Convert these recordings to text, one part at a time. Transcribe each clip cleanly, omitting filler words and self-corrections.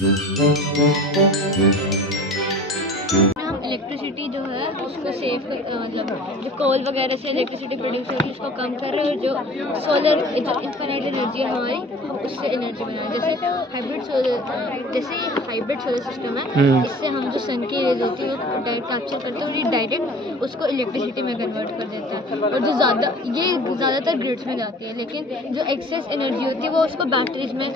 हम इलेक्ट्रिसिटी जो है उसको सेव मतलब जो कोल वगैरह से इलेक्ट्रिसिटी प्रोड्यूस होती है उसको कम कर रहे हैं, और जो सोलर जो इन्फिनिट एनर्जी है हमारी उससे एनर्जी बना रहे हैं। जैसे हाइब्रिड सोलर सिस्टम है, इससे हम जो सन की रेज होती है वो डायरेक्ट कैप्चर करते हैं और ये डायरेक्ट उसको इलेक्ट्रिसिटी में कन्वर्ट कर देता है। और जो ज़्यादातर ग्रिड्स में जाती है, लेकिन जो एक्सेस एनर्जी होती है वो उसको बैटरीज में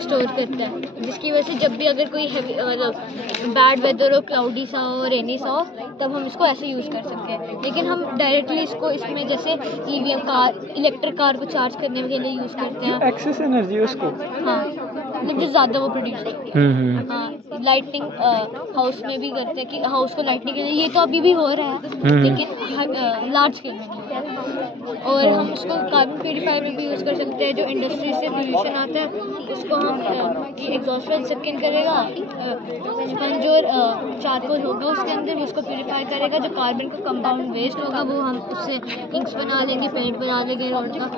स्टोर करता है, जिसकी वजह से जब भी अगर कोई मतलब बैड वेदर हो, क्लाउडी सा हो, रेनी सा हो, तब हम इसको ऐसे यूज़ कर सकते हैं। लेकिन हम डायरेक्टली इसको इसमें जैसे ईवीएम कार, इलेक्ट्रिक कार को चार्ज करने के लिए यूज़ करते हैं। एक्सेस एनर्जी उसको, हाँ, मतलब जो ज़्यादा वो प्रोड्यूस करती है। हाँ, लाइटिंग हाउस में भी करते हैं कि हाउस को लाइटिंग के लिए, ये तो अभी भी हो रहा है लेकिन लार्ज स्केल में नहीं है। और हम उसको कार्बन प्यूरीफायर में भी यूज़ कर सकते हैं। जो इंडस्ट्री से पोल्यूशन आता है उसको हम एग्जॉस्ट फैन सक इन करेगा, स्पंज और चारकोल होगा उसके अंदर, उसको प्यूरीफाई करेगा। जो कार्बन का कंपाउंड वेस्ट होगा वो हम उससे इंक्स बना लेंगे, पेंट बना लेंगे रोड का।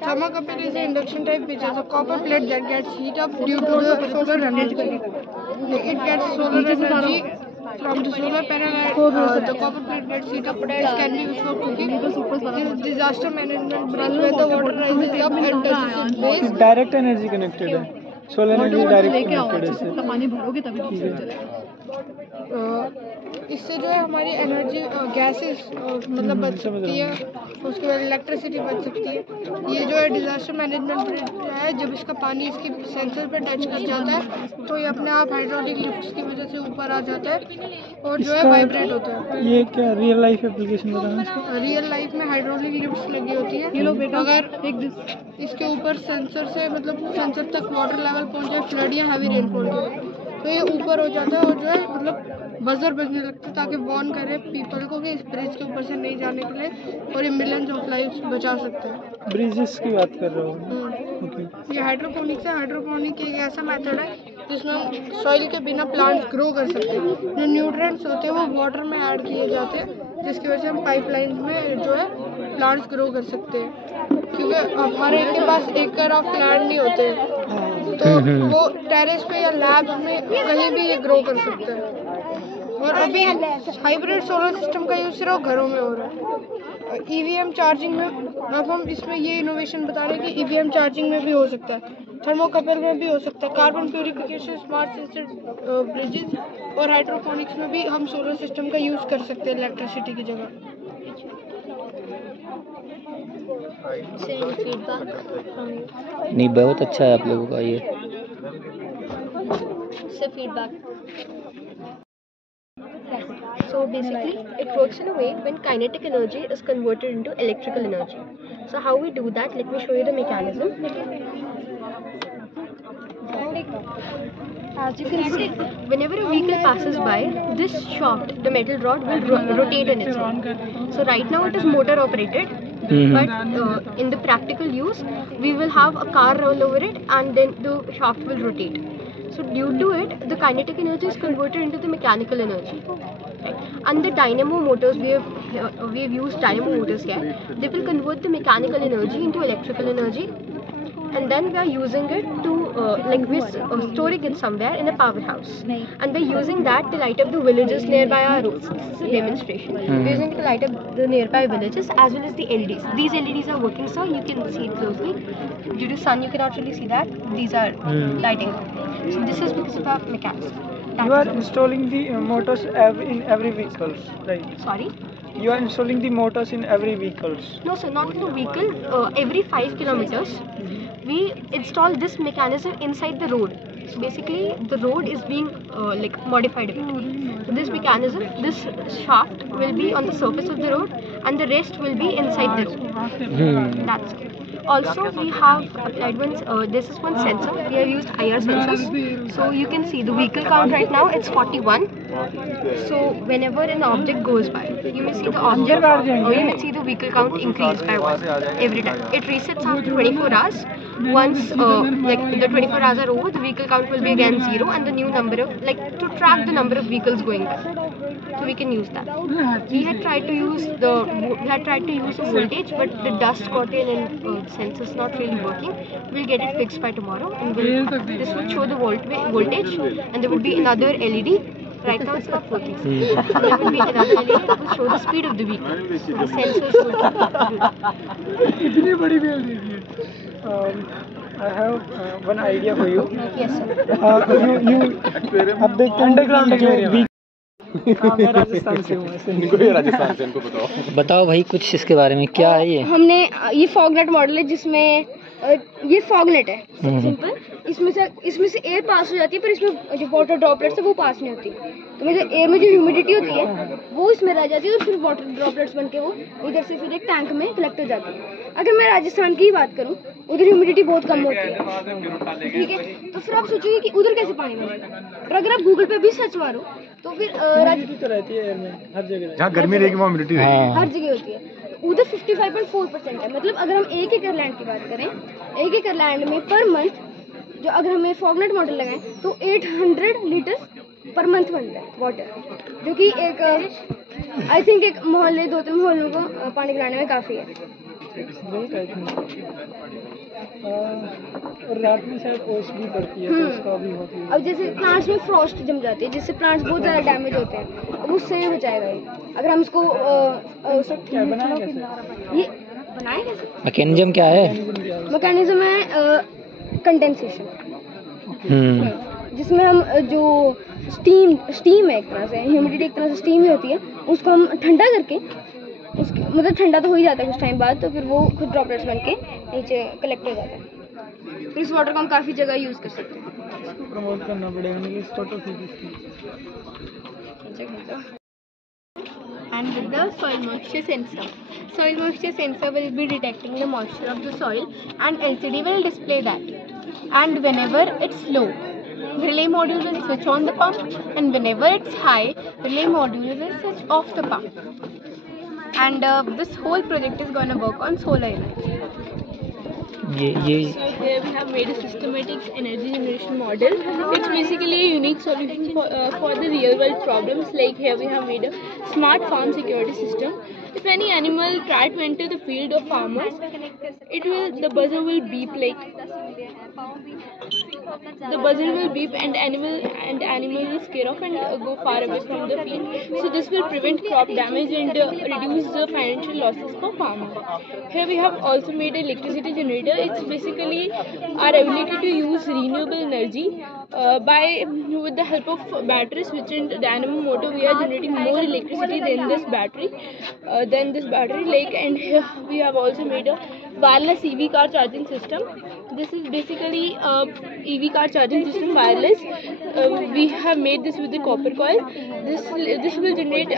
Thermocouple is an induction type which is a copper plate that gets heat up due to the solar energy. It gets solar energy from the solar panel and the copper plate gets heat up. It can be used for cooking. This is disaster management bridge when the water rises up and touches its base. Direct energy connected है, solar energy direct connected है इससे। पानी भरोगे तभी ठीक चलेगा। इससे जो है हमारी एनर्जी गैसेस मतलब बच सकती है, उसके बाद इलेक्ट्रिसिटी बच सकती है। ये जो है डिजास्टर मैनेजमेंट है, जब इसका पानी इसके सेंसर पे टच कर जाता है तो ये अपने आप हाइड्रोलिक लिफ्ट्स की वजह से ऊपर आ जाता है और जो है वाइब्रेट होता है। ये क्या रियल लाइफ एप्लीकेशन बताना इसका? रियल लाइफ में हाइड्रोलिक लिफ्ट्स लगी होती है। ये लो बेटा, अगर इसके ऊपर सेंसर से मतलब सेंसर तक वाटर लेवल पहुंच जाए, फ्लड या हैवी रेनफॉल तो ये ऊपर हो जाता है और जो है मतलब बजर बजने लगता है ताकि वार्न करे पीपल को कि इस ब्रिज के ऊपर से नहीं जाने के लिए, और ये मिलियंस ऑफ लाइव्स बचा सकते हैं। ब्रिजेस की बात कर रहे हो? ओके। ये हाइड्रोपोनिक्स है। हाइड्रोपोनिक एक ऐसा मेथड है जिसमें सॉइल के बिना प्लांट्स ग्रो कर सकते हैं। जो न्यूट्रिएंट्स होते हैं वो वाटर में ऐड किए जाते हैं, जिसकी वजह से हम पाइपलाइंस में जो है प्लांट्स ग्रो कर सकते हैं। क्योंकि हमारे के पास एकड़ ऑफ लैंड नहीं होते, तो वो टेरेस पे या लैब्स में कहीं भी ये ग्रो कर सकते हैं। और अभी हाइब्रिड सोलर सिस्टम का यूज़ सिर्फ घरों में हो रहा है। ईवीएम चार्जिंग में अब हम इसमें ये इनोवेशन बता रहे हैं कि ईवीएम चार्जिंग में भी हो सकता है, थर्मोकपल में भी हो सकता है, carbon purification, smart sensor bridges और हाइड्रोपोनिक्स में भी हम सोलर सिस्टम का यूज़ कर सकते हैं इलेक्ट्रिसिटी की जगह। नहीं, बहुत अच्छा है आप लोगों का ये feedback. So basically, it works in a way when kinetic energy is converted into electrical energy. So how we do that? Let me show you the mechanism. As you can see, whenever a vehicle passes by, this shaft, the metal rod, will rotate in itself. So right now it is motor operated, but in the practical use, we will have a car roll over it and then the shaft will rotate. So due to it, the kinetic energy is converted into the mechanical energy. Right. And the dynamo motors, we have used dynamo motors here. They will convert the mechanical energy into electrical energy, and then we are using it to we're storing it somewhere in a powerhouse, and we're using that to light up the villages nearby our roads. This is a demonstration. We're using it to light up the nearby villages as well as the LEDs. These LEDs are working, so you can see it closely. Due to sun, you cannot really see that. These are lighting up. So this is because of our mechanism. You are installing the motors in every vehicle, right? Sorry? You are installing the motors in every vehicle? No sir, not in the vehicle. Every 5 kilometers, we install this mechanism inside the road. So basically, the road is being modified a bit. So this mechanism, this shaft will be on the surface of the road, and the rest will be inside the road. That's it. Also, we have applied this is one sensor. We have used IR sensors. So you can see the vehicle count right now, it's 41. So whenever an object goes by, you may see the object, or you may see the vehicle count increase by 1 every time. It resets after 24 hours. Once the 24 hours are over, the vehicle count will be again 0, and the new number of to track the number of vehicles going by. so we can use that. We had tried to use the voltage, but the dust got in and the sensor's not really working. We'll get it fixed by tomorrow, and this would show the voltage, and there would be another LED. Right now it's not working. There will be another LED that will show the speed of the vehicle. The sensors would I have one idea for you. Yes, sir. you अब देखते हैं underground मैं राजस्थान से हूँ। राजस्थान से इनको बताओ। बताओ भाई कुछ इसके बारे में, क्या है ये? हमने ये फॉगनेट मॉडल है जिसमें ये फॉगनेट है सिंपल। इसमें से एयर पास हो जाती है, पर इसमें जो वाटर ड्रॉपलेट्स है वो पास नहीं होती। तो मतलब एयर में जो ह्यूमिडिटी होती है वो इसमें रह जाती है, और फिर वाटर ड्रॉपलेट्स बन के वो इधर से फिर एक टैंक में कलेक्ट हो जाती है। अगर मैं राजस्थान की ही बात करूँ, उधर ह्यूमिडिटी बहुत कम होती है, ठीक है। तो फिर आप सोचोगे कि उधर कैसे पानी मिलेगा। और अगर आप गूगल पे भी सर्च मारो तो फिर तो रहती है एयर में हर जगह, जहाँ गर्मी रहेगी वहाँ ह्यूमिडिटी रहेगी, हर जगह होती है। उधर 55.4% है। मतलब अगर हम 1 एकड़ लैंड की बात करें, 1 एकड़ लैंड में पर मंथ जो अगर हमें फॉगनेट मॉडल लगाएं तो 800 लीटर पर मंथ बनता है वाटर, जो कि एक आई थिंक एक मोहल्ले 2-3 मोहल्लों को पानी पिलाने में काफ़ी है। और रात में शायद ओस भी पड़ती है, तो उसका भी होती है। अब जैसे प्लांट्स में फ्रॉस्ट जम जाती है, जिससे प्लांट्स बहुत ज़्यादा डैमेज होते हैं, तो उससे भी बचाएगा ये। अगर हम इसको क्या बनाया कैसे? ये बनाए कैसे? मैकेनिज्म क्या है? मैकेनिज्म है कंडेंसेशन, जिसमें हम जो स्टीम है, एक तरह से ह्यूमिडिटी एक तरह से स्टीम ही होती है, उसको हम ठंडा करके उसके मतलब ठंडा तो हो ही जाता है कुछ टाइम बाद, तो फिर वो खुद ड्रॉपलेट्स बन के नीचे कलेक्ट हो जाता है। फिर इस वाटर को हम काफ़ी जगह यूज़ कर सकते हैं। इसको प्रमोट करना पड़ेगा मुझे, इस फोटोसिंथेसिस की। And with the soil moisture sensor will be detecting the moisture of the soil, and LCD will display that. And whenever it's low, relay module will switch on the pump, and whenever it's high, relay module will switch off the pump. And this whole project is going to work on solar energy. ये Here we have made a systematic energy generation model. It's basically a unique solution for the real world problems. Like here we have made a smart farm security system. If any animal try to enter the field of farmers, the buzzer will beep and animal will scare off and go far away from the field. So this will prevent crop damage and reduce the financial losses for farmers. Here we have also made an electricity generator. It's basically our ability to use renewable energy with the help of batteries, which in dynamo motor we are generating more electricity than this battery. And here we have also made a wireless EV car charging system. This is basically EV car charging system, wireless. We have made this with the copper coil. This will generate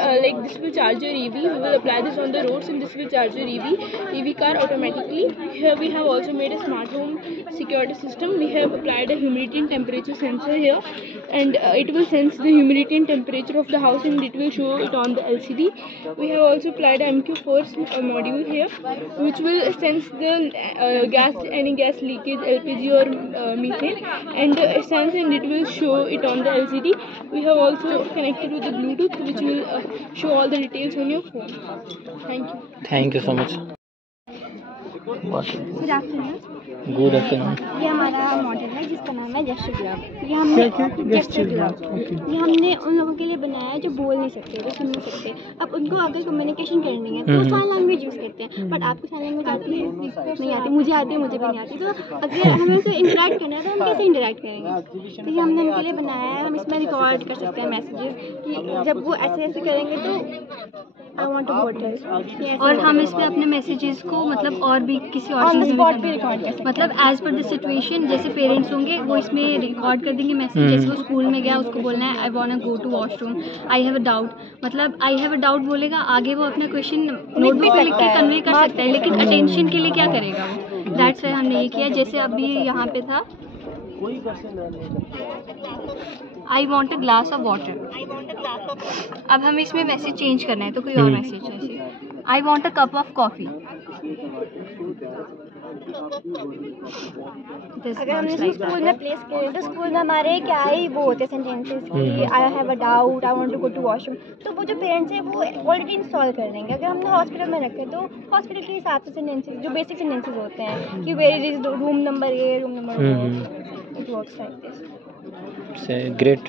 this will charge your EV. We will apply this on the roads, and this will charge your EV car automatically. Here we have also made a smart home security system. We have applied a humidity and temperature sensor here, and it will sense the humidity and temperature of the house, and it will show it on the LCD. We have also applied a MQ4 module here, which will sense the any gas leakage, LPG or methane, and sense, and it will show it on the LCD. We have also connected with the Bluetooth, which will show all the details on your phone. Thank you so much. Good afternoon. Good afternoon. ये हमारा model है जिसका नाम है gesture graph. ये हमने उन लोगों के लिए बनाया है जो बोल नहीं सकते, जो सुन नहीं सकते। अब उनको अगर कम्युनिकेशन करनी है तो साइन लैंग्वेज यूज़ करते हैं, बट आपको साइन लैंग्वेज आती है? नहीं आती। मुझे आती है, मुझे भी नहीं आती। तो अगर हमें उनसे इंटरेक्ट करना है तो हम कैसे इंटरेक्ट करेंगे? तो ये हमने उनके लिए बनाया है। हम इसमें रिकॉर्ड कर सकते हैं मैसेजेस कि जब वो ऐसे करेंगे तो आई वांट टू वाटर, और हम इस पे अपने मैसेजेस को मतलब और भी किसी और चीज़ स्पॉट पे रिकॉर्ड कर सकते हैं। मतलब एज पर द सिचुएशन, जैसे पेरेंट्स होंगे वो इसमें रिकॉर्ड कर देंगे मैसेज। जैसे वो स्कूल में गया, उसको बोलना है I want to go to washroom, I have a doubt, मतलब आई हैव अ डाउट बोलेगा, आगे वो अपना क्वेश्चन नोटबुक पे लिख के कन्वे कर सकता है, लेकिन अटेंशन के लिए क्या करेगा वो? दैट्स वाई हमने ये किया। जैसे अभी यहाँ पे था I want a glass of water, अब हमें इसमें मैसेज चेंज करना है तो कोई और मैसेज, जैसे I want a cup of coffee, अगर हमने इसको स्कूल में प्लेस करें तो स्कूल में हमारे क्या ही वो होते हैं सेंटेंसेस कि I have a doubt, I want to go to washroom, तो वो जो पेरेंट्स हैं वो ऑलरेडी इंस्टॉल कर देंगे। अगर हमने हॉस्पिटल में रखे तो हॉस्पिटल के हिसाब से सेंटेंसेस जो बेसिक सेंटेंसेस होते हैं कि where is room number A, room number, it works like this. Great.